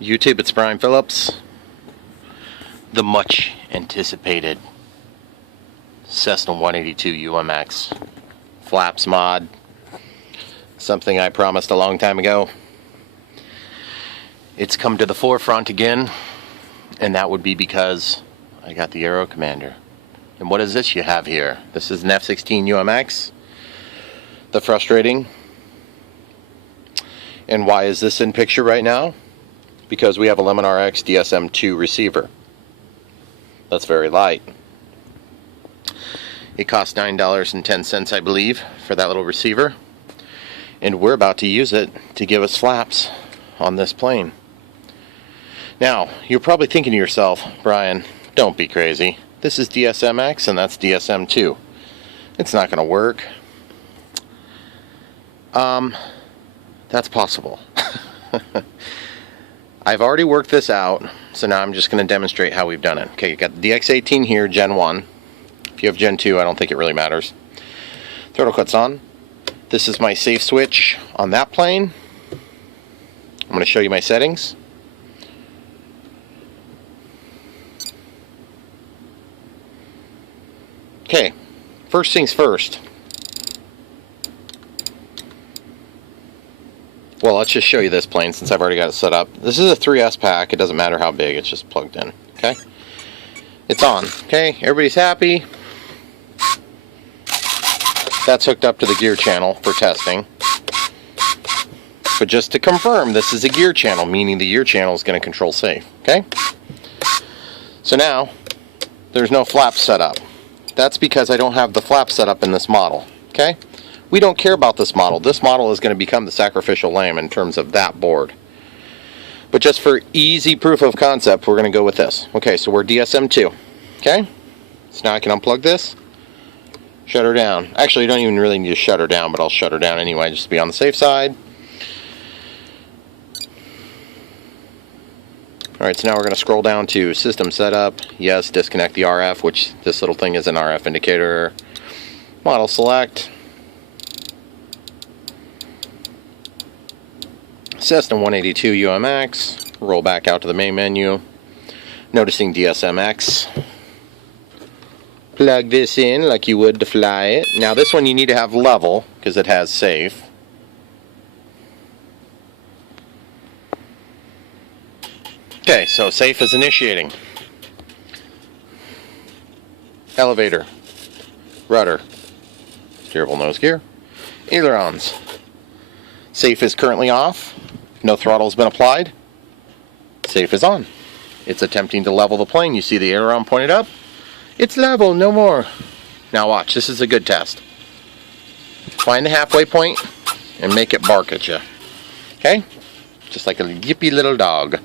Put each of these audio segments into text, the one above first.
YouTube, it's Brian Phillips. The much anticipated Cessna 182 UMX flaps mod. Something I promised a long time ago. It's come to the forefront again, and that would be because I got the Aero Commander. And what is this you have here? This is an F-16 UMX. The frustrating. And why is this in picture right now? Because we have a Lemon RX DSM-2 receiver. That's very light. It costs $9.10, I believe, for that little receiver. And we're about to use it to give us flaps on this plane. Now, you're probably thinking to yourself, Brian, don't be crazy. This is DSM-X and that's DSM-2. It's not going to work. That's possible. I've already worked this out, so now I'm just going to demonstrate how we've done it. Okay, you got the DX18 here, Gen 1. If you have Gen 2, I don't think it really matters. Throttle cuts on. This is my safe switch on that plane. I'm going to show you my settings. Okay, first things first. Well, let's just show you this plane since I've already got it set up. This is a 3S pack. It doesn't matter how big, it's just plugged in. Okay? It's on. Okay, everybody's happy. That's hooked up to the gear channel for testing. But just to confirm, this is a gear channel, meaning the gear channel is going to control safe. Okay? So now, there's no flaps set up. That's because I don't have the flaps set up in this model. Okay? We don't care about this model. This model is going to become the sacrificial lamb in terms of that board. But just for easy proof of concept, we're going to go with this. Okay, so we're DSM-2. Okay? So now I can unplug this. Shut her down. Actually, you don't even really need to shut her down, but I'll shut her down anyway, just to be on the safe side. Alright, so now we're going to scroll down to System Setup. Yes, disconnect the RF, which this little thing is an RF indicator. Model Select. Cessna 182 UMX. Roll back out to the main menu. Noticing DSM-X. Plug this in like you would to fly it. Now this one you need to have level because it has safe. Okay, so safe is initiating. Elevator. Rudder. Steerable nose gear. Ailerons. Safe is currently off. No throttle has been applied. Safe is on. It's attempting to level the plane. You see the aileron pointed up? It's level, no more. Now watch, this is a good test. Find the halfway point and make it bark at you. Okay? Just like a yippy little dog.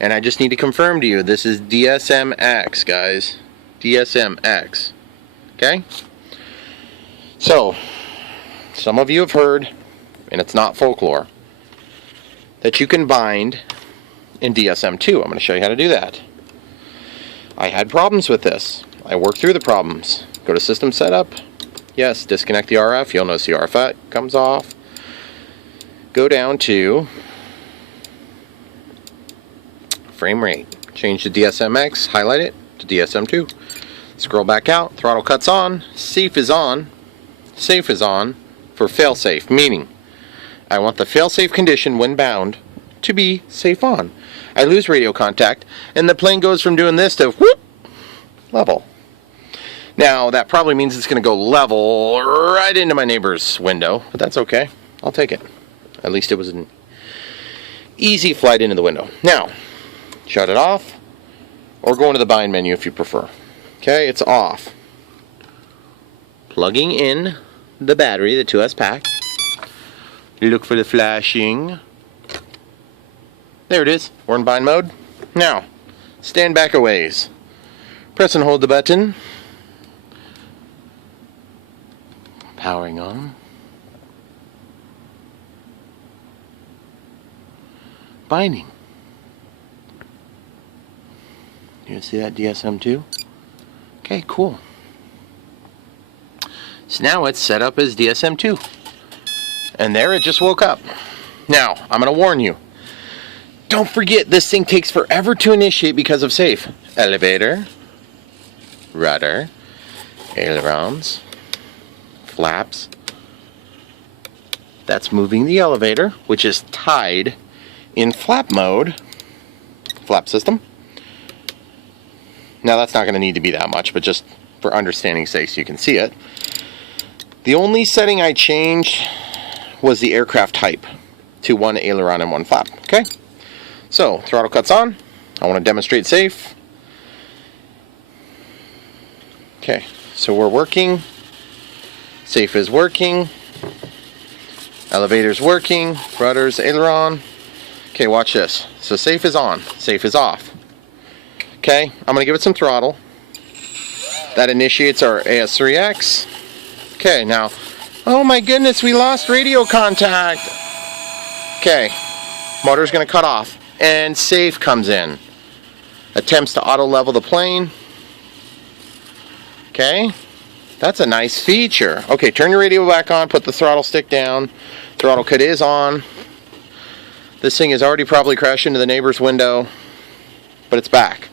And I just need to confirm to you, this is DSM-X, guys. DSM-X. Okay? So, some of you have heard, and it's not folklore, that you can bind in DSM-2. I'm going to show you how to do that. I had problems with this. I worked through the problems. Go to System Setup. Yes, disconnect the RF. You'll notice the RF comes off. Go down to frame rate. Change to DSM-X. Highlight it to DSM-2. Scroll back out. Throttle cuts on. Safe is on. Safe is on for fail-safe, meaning I want the fail-safe condition when bound to be safe on. I lose radio contact, and the plane goes from doing this to whoop, level. Now, that probably means it's going to go level right into my neighbor's window, but that's okay. I'll take it. At least it was an easy flight into the window. Now, shut it off, or go into the bind menu if you prefer. Okay, it's off. Plugging in the battery, the 2S pack. Look for the flashing. There it is. We're in bind mode. Now, stand back a ways. Press and hold the button. Powering on. Binding. You see that DSM-2? Okay, cool. So now it's set up as DSM-2. And there it just woke up. Now, I'm going to warn you. Don't forget, this thing takes forever to initiate because of safe. Elevator, rudder, ailerons, flaps. That's moving the elevator, which is tied in flap mode. Flap system. Now that's not going to need to be that much, but just for understanding's sake so you can see it. The only setting I changed was the aircraft type to one aileron and one flap. Okay? So, throttle cuts on. I want to demonstrate safe. Okay, so we're working. Safe is working. Elevator's working. Rudder's aileron. Okay, watch this. So safe is on. Safe is off. Okay, I'm going to give it some throttle. That initiates our AS3X. Okay, now, oh my goodness, we lost radio contact. Okay, motor's going to cut off. And safe comes in. Attempts to auto level the plane. Okay, that's a nice feature. Okay, turn your radio back on, put the throttle stick down. Throttle cut is on. This thing has already probably crashed into the neighbor's window, but it's back.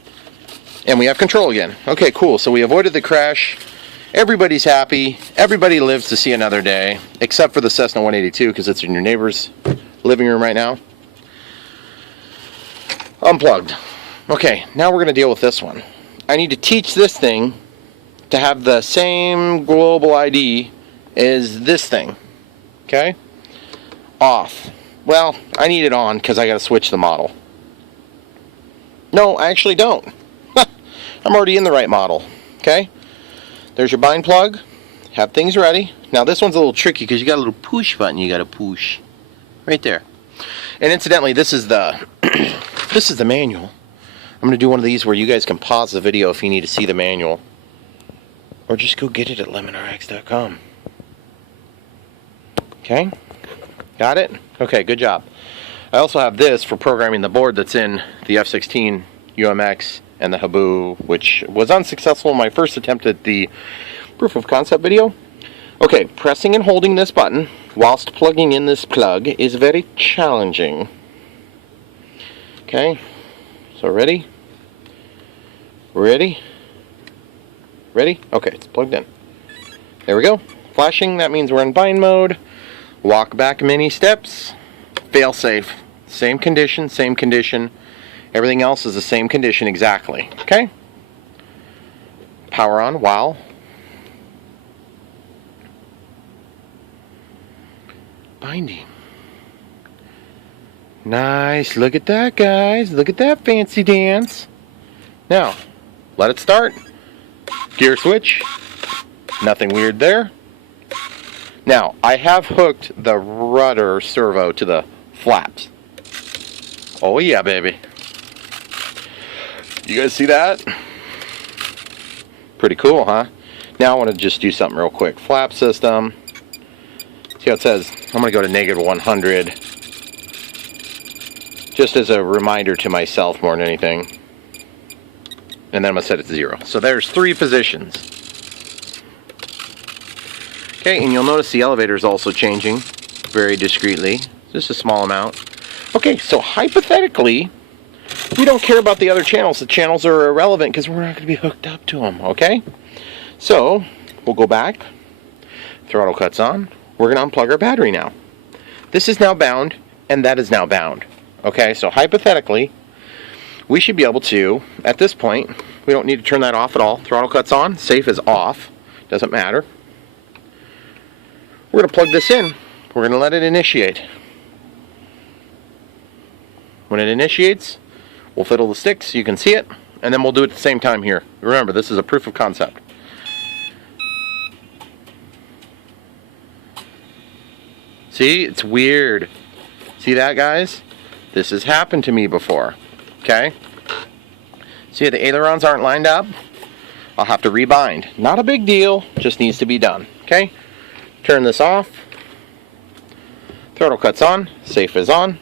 And we have control again. Okay, cool. So we avoided the crash. Everybody's happy. Everybody lives to see another day, except for the Cessna 182 because it's in your neighbor's living room right now. Unplugged. Okay, now we're going to deal with this one. I need to teach this thing to have the same global ID as this thing. Okay? Off. Well, I need it on because I got to switch the model. No, I actually don't. I'm already in the right model. Okay? There's your bind plug. Have things ready. Now this one's a little tricky because you got a little push button you got to push. Right there. And incidentally, this is the this is the manual. I'm going to do one of these where you guys can pause the video if you need to see the manual. Or just go get it at lemonrx.com. Okay? Got it? Okay, good job. I also have this for programming the board that's in the F-16 UMX and the Habu, which was unsuccessful in my first attempt at the proof of concept video. Okay, pressing and holding this button whilst plugging in this plug is very challenging. Okay, so ready? Ready? Ready? Okay, it's plugged in. There we go. Flashing, that means we're in bind mode. Walk back many steps. Fail safe. Same condition, same condition. Everything else is the same condition exactly. Okay? Power on while. Binding. Nice. Look at that, guys. Look at that fancy dance. Now, let it start. Gear switch. Nothing weird there. Now, I have hooked the rudder servo to the flaps. Oh yeah, baby. You guys see that? Pretty cool, huh? Now I want to just do something real quick. Flap system. See how it says? I'm going to go to -100. Just as a reminder to myself more than anything. And then I'm going to set it to 0. So there's 3 positions. Okay, and you'll notice the elevator is also changing very discreetly. Just a small amount. Okay, so hypothetically, we don't care about the other channels. The channels are irrelevant because we're not going to be hooked up to them, okay? So, we'll go back. Throttle cuts on. We're going to unplug our battery now. This is now bound, and that is now bound. Okay, so hypothetically, we should be able to, at this point, we don't need to turn that off at all. Throttle cuts on. Safe is off. Doesn't matter. We're going to plug this in. We're going to let it initiate. When it initiates, we'll fiddle the sticks so you can see it, and then we'll do it at the same time here. Remember, this is a proof of concept. See, it's weird. See that, guys? This has happened to me before. Okay? See, the ailerons aren't lined up. I'll have to rebind. Not a big deal, just needs to be done. Okay? Turn this off. Throttle cuts on. Safe is on.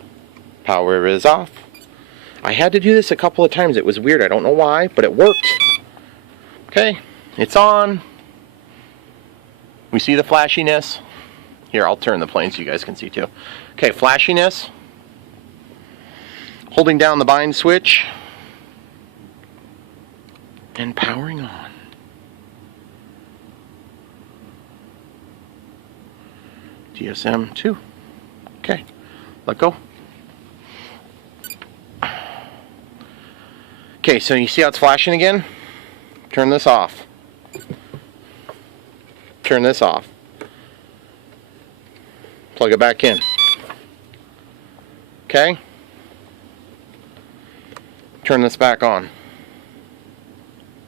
Power is off. I had to do this a couple of times. It was weird. I don't know why, but it worked. Okay, it's on. We see the flashiness. Here, I'll turn the plane so you guys can see too. Okay, flashiness. Holding down the bind switch and powering on. DSM 2. Okay, let go. Okay, so you see how it's flashing again? Turn this off. Turn this off. Plug it back in. Okay? Turn this back on.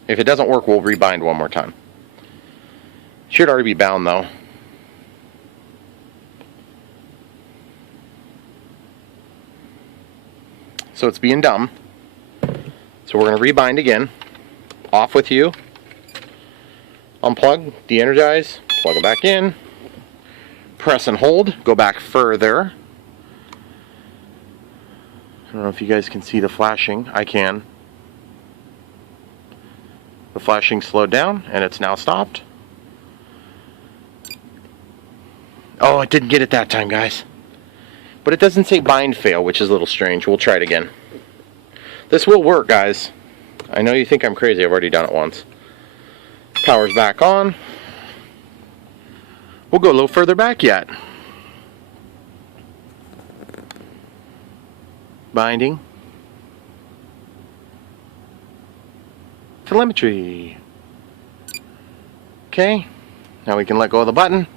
If it doesn't work, we'll rebind one more time. Should already be bound though. So it's being dumb. So we're going to rebind again. Off with you. Unplug, de-energize, plug it back in. Press and hold, go back further. I don't know if you guys can see the flashing. I can. The flashing slowed down and it's now stopped. Oh, it didn't get it that time, guys. But it doesn't say bind fail, which is a little strange. We'll try it again. This will work, guys. I know you think I'm crazy. I've already done it once. Power's back on. We'll go a little further back yet. Binding. Telemetry. Okay. Now we can let go of the button.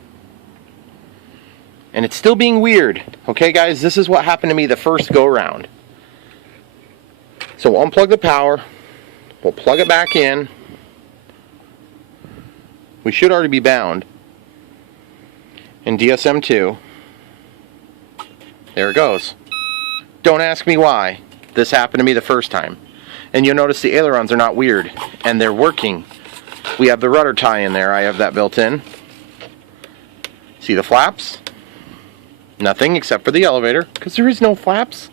And it's still being weird. Okay, guys, this is what happened to me the first go around. So we'll unplug the power. We'll plug it back in. We should already be bound. In DSM 2. There it goes. Don't ask me why. This happened to me the first time. And you'll notice the ailerons are not weird. And they're working. We have the rudder tie in there. I have that built in. See the flaps? Nothing except for the elevator, because there is no flaps.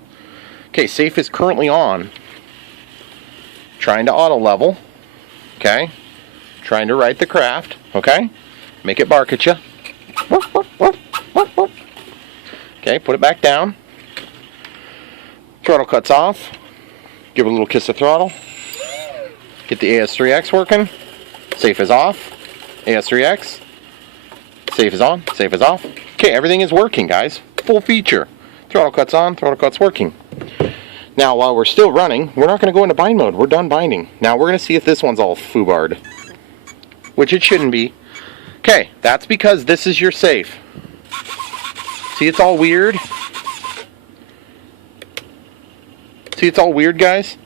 Okay, safe is currently on. Trying to auto level. Okay. Trying to right the craft. Okay. Make it bark at you. Okay, put it back down. Throttle cuts off. Give it a little kiss of throttle. Get the AS3X working. Safe is off. AS3X. Safe is on. Safe is off. Okay, everything is working, guys. Full feature. Throttle cuts on. Throttle cuts working. Now, while we're still running, we're not going to go into bind mode. We're done binding. Now, we're going to see if this one's all foobarred. Which it shouldn't be. Okay, that's because this is your safe. See, it's all weird? See, it's all weird, guys?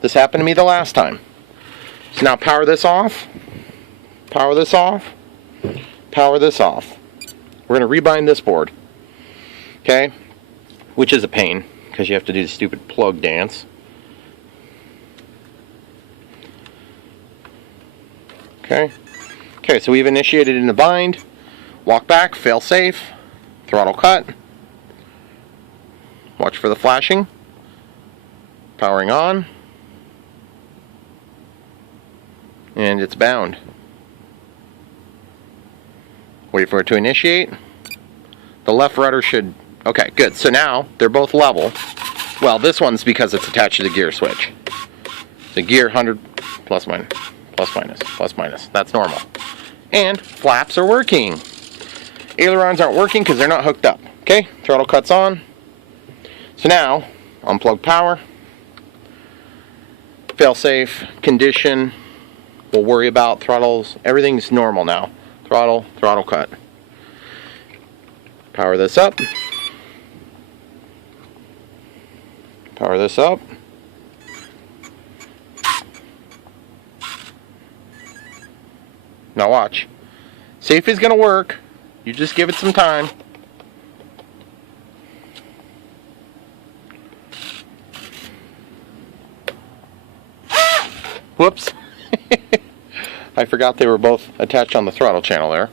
This happened to me the last time. So now power this off. Power this off. Power this off. We're going to rebind this board. Okay? Which is a pain, because you have to do the stupid plug dance. Okay? Okay, so we've initiated in a bind. Walk back, fail safe. Throttle cut. Watch for the flashing. Powering on. And it's bound. Wait for it to initiate. The left rudder should... Okay, good. So now they're both level. Well, this one's because it's attached to the gear switch. The gear 100 plus minus, plus minus, plus minus. That's normal. And flaps are working. Ailerons aren't working because they're not hooked up. Okay, throttle cuts on. So now, unplug power. Fail safe, condition. We'll worry about throttles. Everything's normal now. Throttle, throttle cut. Power this up. Power this up. Now watch. Safe is going to work. You just give it some time. Whoops. I forgot they were both attached on the throttle channel there.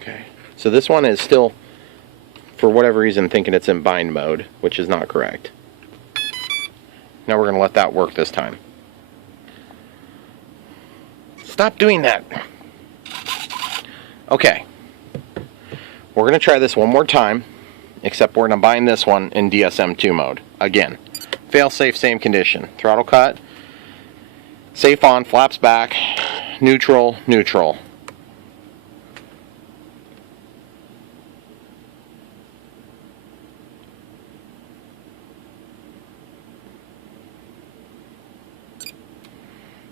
Okay. So this one is still, for whatever reason, thinking it's in bind mode, which is not correct. Now we're going to let that work this time. Stop doing that. Okay. We're going to try this one more time. except we're going to bind this one in DSM2 mode. Again, fail-safe, same condition. Throttle cut, safe on, flaps back, neutral, neutral.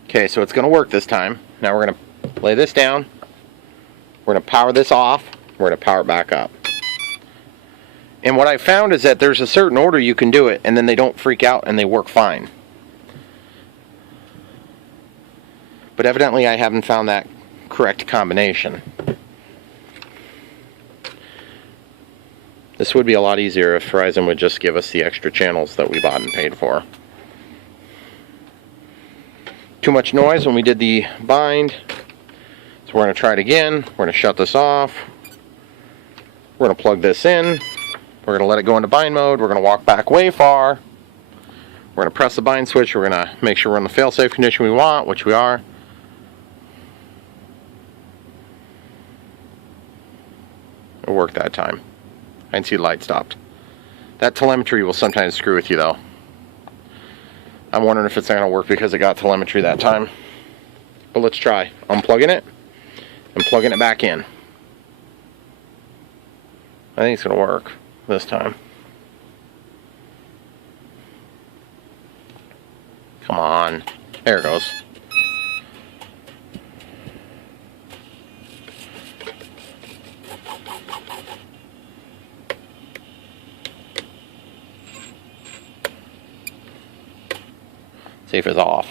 Okay, so it's going to work this time. Now we're going to lay this down. We're going to power this off. We're going to power it back up. And what I found is that there's a certain order you can do it, and then they don't freak out and they work fine. But evidently I haven't found that correct combination. This would be a lot easier if Verizon would just give us the extra channels that we bought and paid for. Too much noise when we did the bind, so we're going to try it again. We're going to shut this off. We're going to plug this in. We're going to let it go into bind mode. We're going to walk back way far. We're going to press the bind switch. We're going to make sure we're in the fail-safe condition we want, which we are. It worked that time. I can see the light stopped. That telemetry will sometimes screw with you though. I'm wondering if it's not going to work because it got telemetry that time. But let's try unplugging it and plugging it back in. I think it's going to work this time. Come on. There it goes. Safe is off.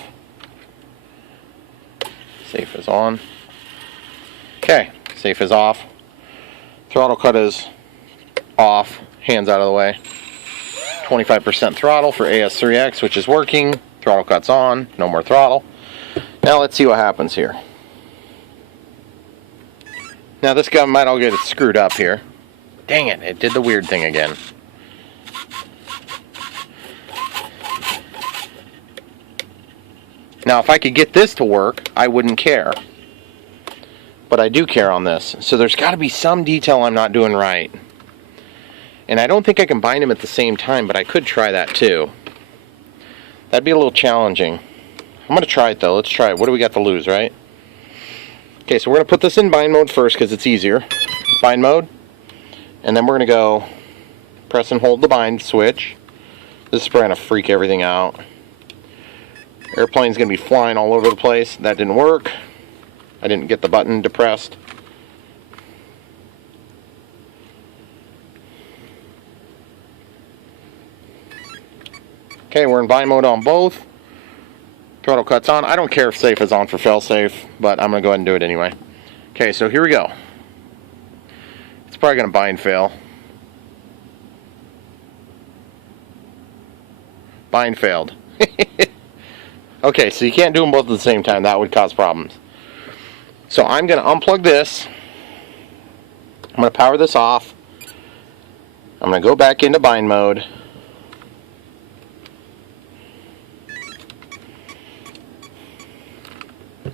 Safe is on. Okay, safe is off. Throttle cut is off. Hands out of the way. 25% throttle for AS3X, which is working. Throttle cut's on. No more throttle. Now let's see what happens here. Now this guy might all get it screwed up here. Dang it, it did the weird thing again. Now if I could get this to work, I wouldn't care. But I do care on this. So there's got to be some detail I'm not doing right. And I don't think I can bind them at the same time, but I could try that too. That'd be a little challenging. I'm going to try it though. Let's try it. What do we got to lose, right? Okay, so we're going to put this in bind mode first because it's easier. Bind mode. And then we're going to go press and hold the bind switch. This is probably going to freak everything out. Airplane's going to be flying all over the place. That didn't work. I didn't get the button depressed. Okay, we're in bind mode on both. Throttle cut's on. I don't care if safe is on for fail-safe, but I'm going to go ahead and do it anyway. Okay, so here we go. It's probably going to bind fail. Bind failed. Okay, so you can't do them both at the same time. That would cause problems. So I'm going to unplug this. I'm going to power this off. I'm going to go back into bind mode.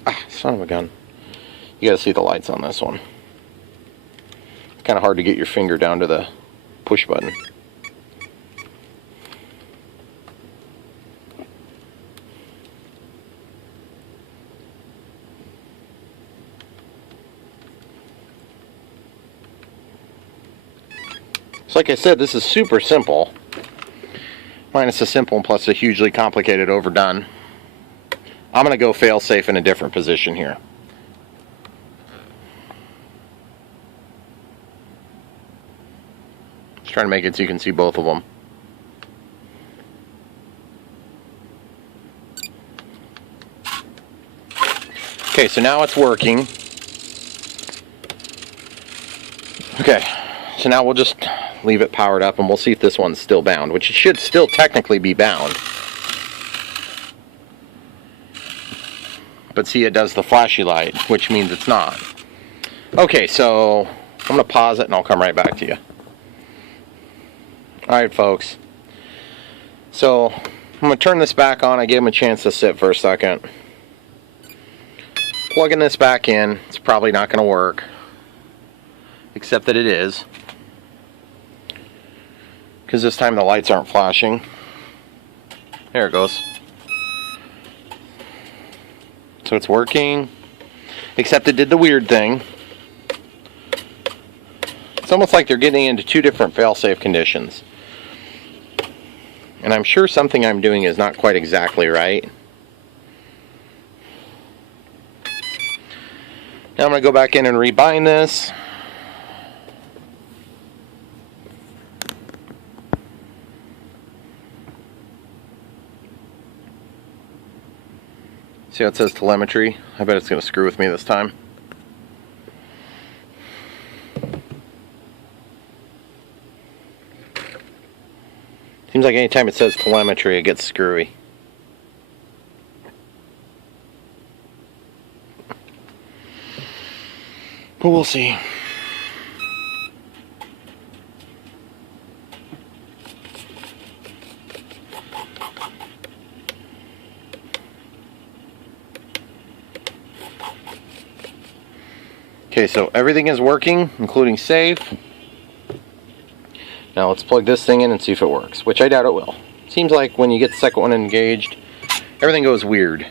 Ah, son of a gun. You got to see the lights on this one. It's kind of hard to get your finger down to the push button. So like I said, this is super simple. Minus the simple plus the hugely complicated overdone. I'm going to go fail safe in a different position here. Just trying to make it so you can see both of them. Okay, so now it's working. Okay, so now we'll just leave it powered up and we'll see if this one's still bound, which it should still technically be bound. But see, it does the flashy light, which means it's not. Okay, so I'm going to pause it and I'll come right back to you. Alright folks, so I'm going to turn this back on. I gave him a chance to sit for a second. Plugging this back in, it's probably not going to work, except that it is. because this time the lights aren't flashing. There it goes. So it's working, except it did the weird thing. It's almost like they're getting into two different fail-safe conditions. And I'm sure something I'm doing is not quite exactly right. Now I'm going to go back in and rebind this. See how it says telemetry? I bet it's going to screw with me this time. Seems like anytime it says telemetry, it gets screwy. But we'll see. Okay, so everything is working, including safe. Now let's plug this thing in and see if it works, which I doubt it will. Seems like when you get the second one engaged, everything goes weird.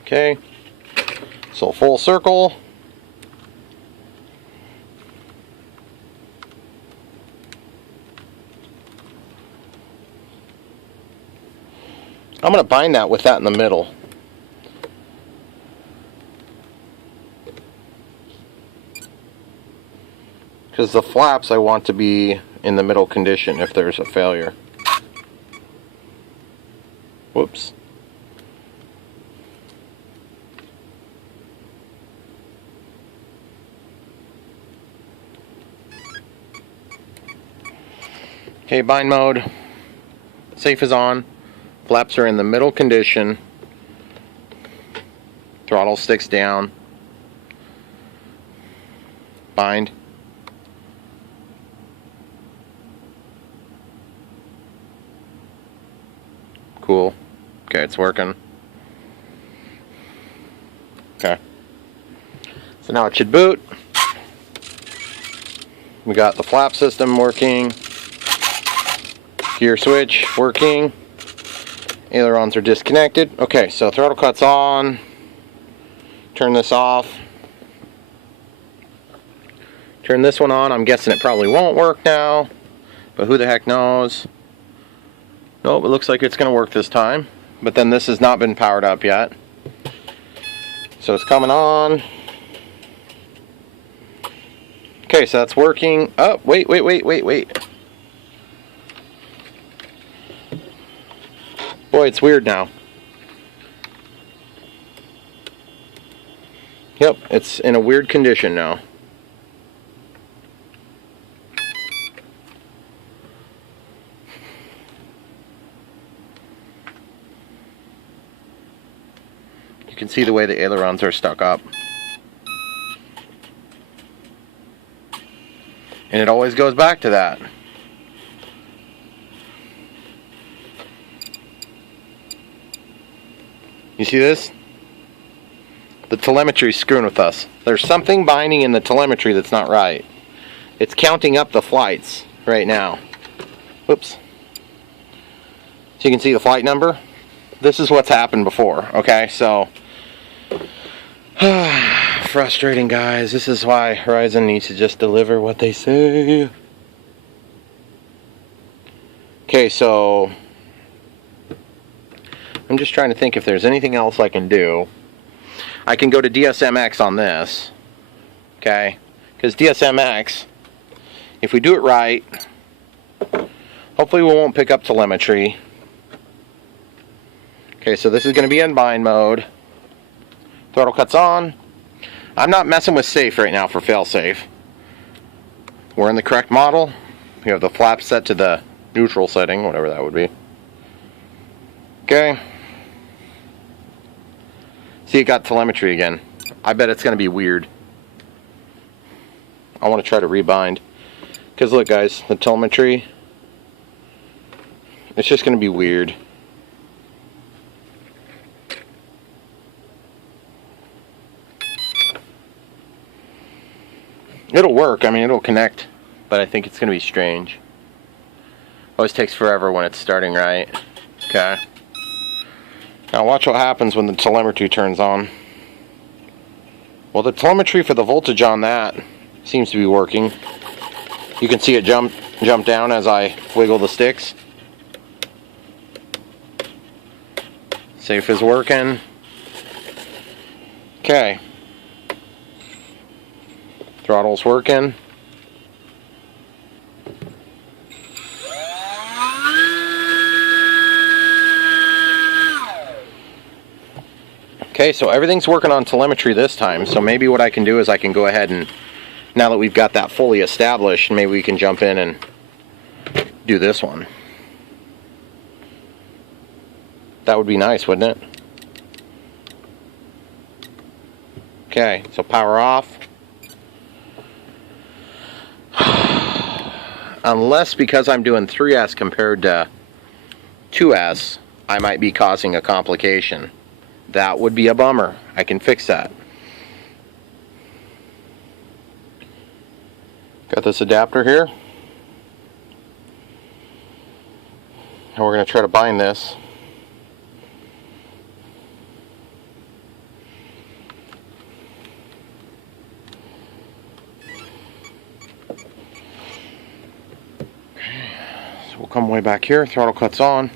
Okay, so full circle. I'm going to bind that with that in the middle. Because the flaps I want to be in the middle condition if there's a failure. Whoops. Okay, bind mode. Safe is on. Flaps are in the middle condition. Throttle sticks down. Bind. Cool. Okay, it's working. Okay. So now it should boot. We got the flap system working. Gear switch working. Ailerons are disconnected. Okay, so throttle cut's on. Turn this off. Turn this one on. I'm guessing it probably won't work now, but who the heck knows. Nope, it looks like it's going to work this time. But then this has not been powered up yet. So it's coming on. Okay, so that's working. Oh, wait. Boy, it's weird now. Yep, it's in a weird condition now. You can see the way the ailerons are stuck up. And it always goes back to that. You see this? The telemetry's screwing with us. There's something binding in the telemetry that's not right. It's counting up the flights right now. Whoops. So you can see the flight number. This is what's happened before. Okay, so frustrating, guys. This is why Horizon needs to just deliver what they say. Okay, so I'm just trying to think if there's anything else I can do. I can go to DSMX on this. Okay, because DSMX, if we do it right, hopefully we won't pick up telemetry. Okay, so this is going to be in bind mode. Throttle cuts on. I'm not messing with safe right now for failsafe. We're in the correct model. We have the flaps set to the neutral setting, whatever that would be. Okay. See, it got telemetry again. I bet it's going to be weird. I want to try to rebind. Because look, guys, the telemetry, it's just going to be weird. It'll work. I mean, it'll connect, but I think it's going to be strange. Always takes forever when it's starting right. Okay. Now watch what happens when the telemetry turns on. Well, the telemetry for the voltage on that seems to be working. You can see it jump down as I wiggle the sticks. Safe is working. Okay. Throttle's working. Okay, so everything's working on telemetry this time, so maybe what I can do is I can go ahead and, now that we've got that fully established, maybe we can jump in and do this one. That would be nice, wouldn't it? Okay, so power off. Unless because I'm doing 3S compared to 2S, I might be causing a complication. That would be a bummer. I can fix that. Got this adapter here. And we're going to try to bind this. So we'll come way back here. Throttle cuts on.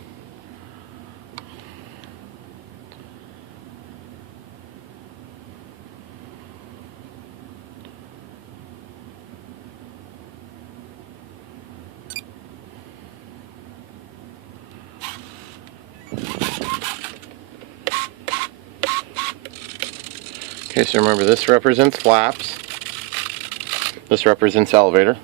Okay, so remember, this represents flaps. This represents elevator.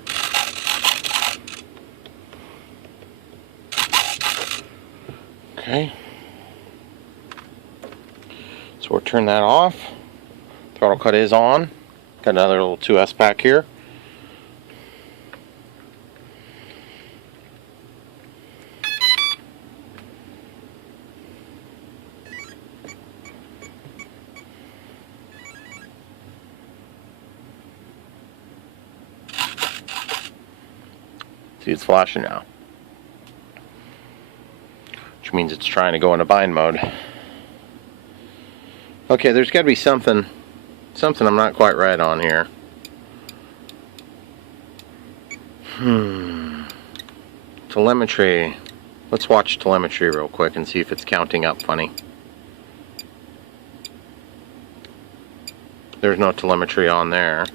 Okay. So we'll turn that off. Throttle cut is on. Got another little 2S pack here. See, it's flashing now, which means it's trying to go into bind mode. Okay, there's got to be something I'm not quite right on here. Telemetry. Let's watch telemetry real quick and see if it's counting up funny. There's no telemetry on there.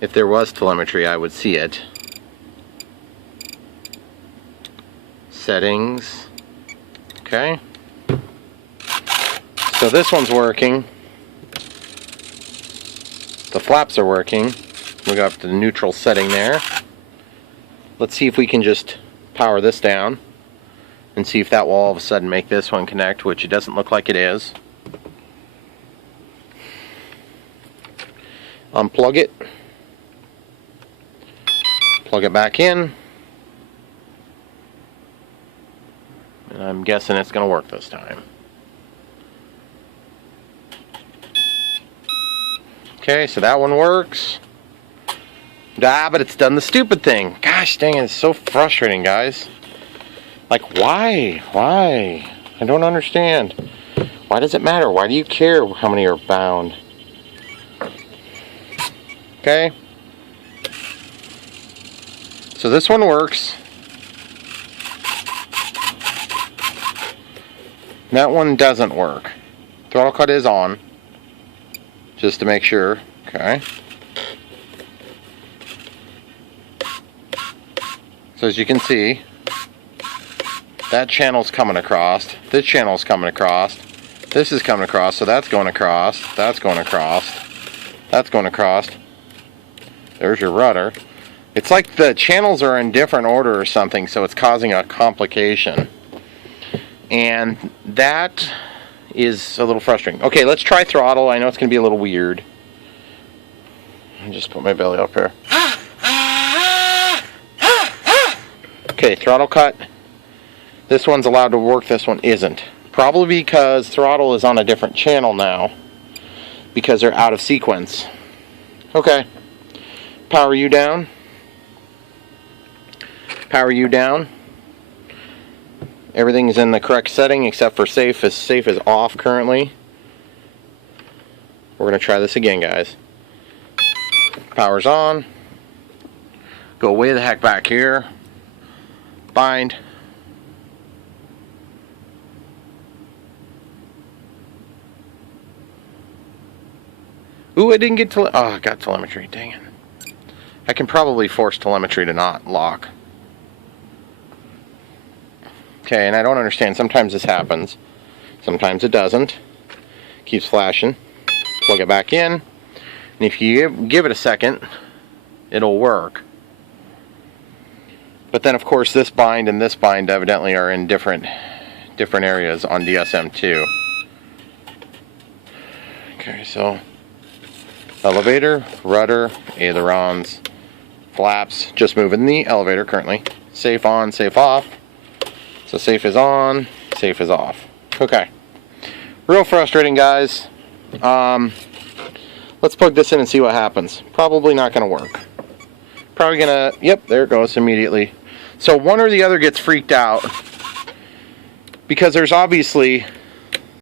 If there was telemetry, I would see it. Settings. Okay. So this one's working. The flaps are working. We got the neutral setting there. Let's see if we can just power this down and see if that will all of a sudden make this one connect, which it doesn't look like it is. Unplug it. Plug it back in. And I'm guessing it's going to work this time. Okay, so that one works. But it's done the stupid thing. Gosh dang it, it's so frustrating, guys. Like, why? Why? I don't understand. Why does it matter? Why do you care how many are bound? Okay. So this one works. That one doesn't work. Throttle cut is on. Just to make sure. Okay. So as you can see, that channel's coming across. This channel's coming across. This is coming across. So that's going across. That's going across. That's going across. There's your rudder. It's like the channels are in different order or something, so it's causing a complication. And that is a little frustrating. Okay, let's try throttle. I know it's going to be a little weird. I'll just put my belly up here. Okay, throttle cut. This one's allowed to work, this one isn't. Probably because throttle is on a different channel now, because they're out of sequence. Okay, Power you down. Power you down. Everything is in the correct setting except for safe. Safe is off currently. We're going to try this again, guys. Power's on. Go way the heck back here. Bind. Ooh, I didn't get oh, I got telemetry. Dang it. I can probably force telemetry to not lock. Okay, and I don't understand. Sometimes this happens. Sometimes it doesn't. Keeps flashing. Plug it back in. And if you give it a second, it'll work. But then, of course, this bind and this bind evidently are in different areas on DSM-2. Okay, so elevator, rudder, ailerons, flaps. Just moving the elevator currently. Safe on, safe off. So safe is on, safe is off. Okay. Real frustrating, guys. Let's plug this in and see what happens. Probably not going to work. Probably going to, yep, there it goes immediately. So one or the other gets freaked out because there's obviously